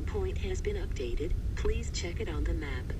Zone point has been updated. Please check it on the map.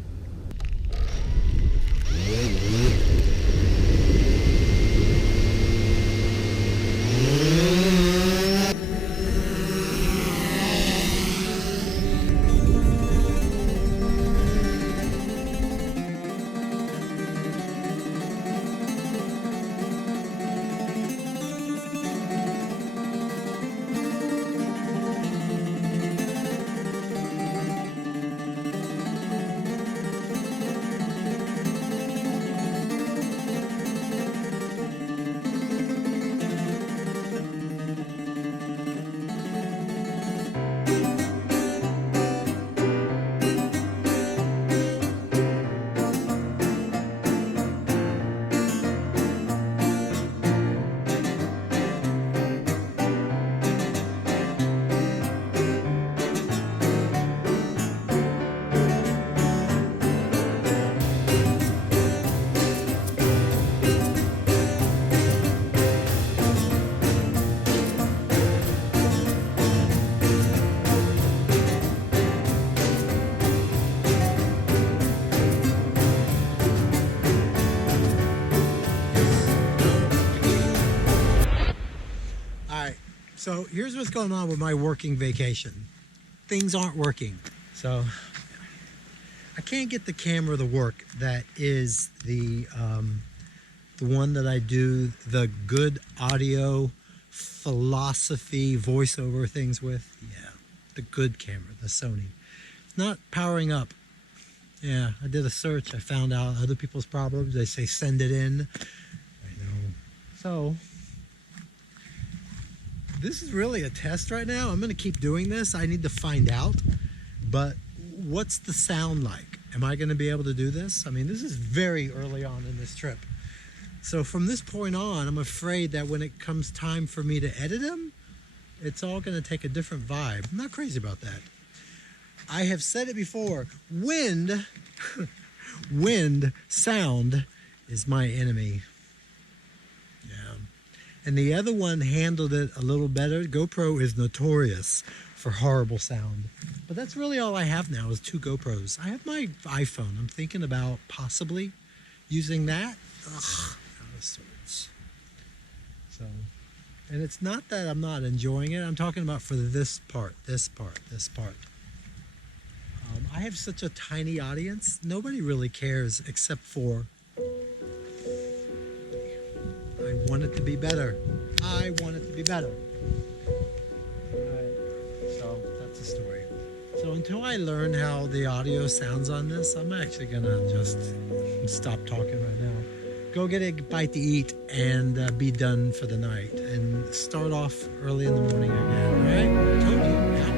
So here's what's going on with my working vacation. Things aren't working. So I can't get the camera to work. That is the one that I do the good audio philosophy voiceover things with. Yeah, the good camera, the Sony. It's not powering up. Yeah, I did a search. I found out other people's problems. They say send it in. I know. So this is really a test right now. I'm going to keep doing this. I need to find out. But what's the sound like? Am I going to be able to do this? I mean, this is very early on in this trip. So from this point on, I'm afraid that when it comes time for me to edit them, it's all going to take a different vibe. I'm not crazy about that. I have said it before. Wind sound is my enemy. Yeah. And the other one handled it a little better. GoPro is notorious for horrible sound. But that's really all I have now is 2 GoPros. I have my iPhone. I'm thinking about possibly using that. Ugh, out of sorts. So, and it's not that I'm not enjoying it. I'm talking about for this part. I have such a tiny audience. Nobody really cares except for I want it to be better. I want it to be better. Alright, so that's the story. So until I learn how the audio sounds on this, I'm actually gonna just stop talking right now. Go get a bite to eat and be done for the night and start off early in the morning again, alright? Told you, out.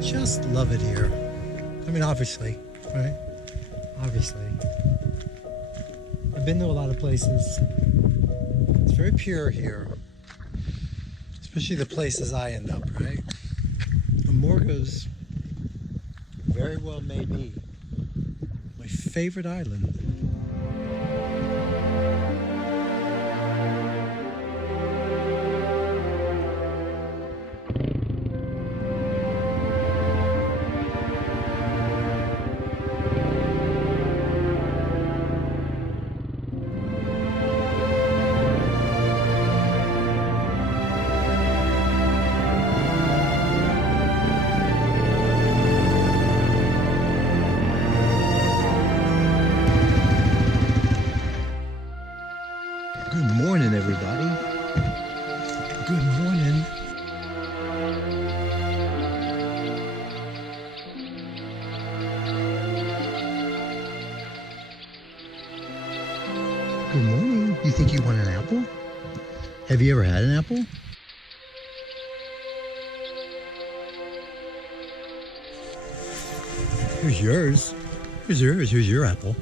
Just love it here. I mean, obviously, right? Obviously. I've been to a lot of places. It's very pure here. Especially the places I end up, right? Amorgos very well may be my favorite island. Good morning. You think you want an apple? Have you ever had an apple? Here's yours. Here's yours. Here's your apple.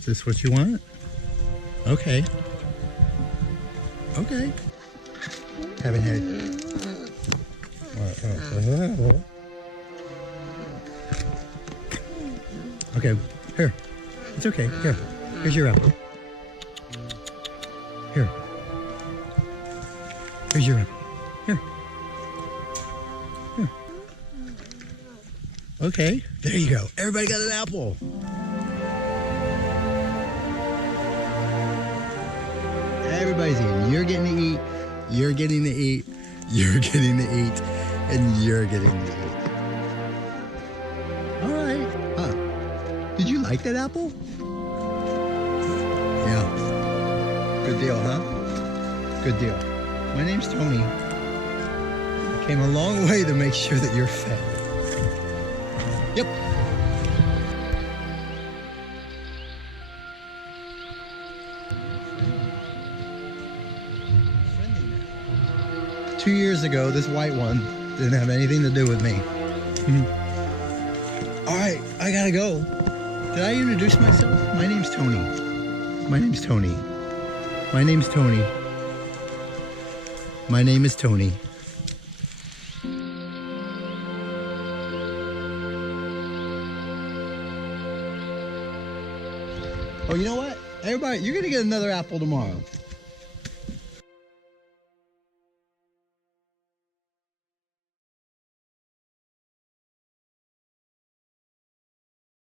Is this what you want? Okay. Okay. Haven't had. Okay. Here. It's okay. Here. Here's your apple. Here. Here's your apple. Here. Here. Okay. There you go. Everybody got an apple. Everybody's eating. You're getting to eat. You're getting to eat. You're getting to eat. And you're getting to eat. All right. Huh. Did you like that apple? Yeah. Good deal, huh? Good deal. My name's Tony. I came a long way to make sure that you're fed. Yep. Two years ago, this white one didn't have anything to do with me. All right, I gotta go. Did I introduce myself? My name's Tony. My name's Tony. My name's Tony. My name is Tony. Oh, you know what? Everybody, you're gonna get another apple tomorrow.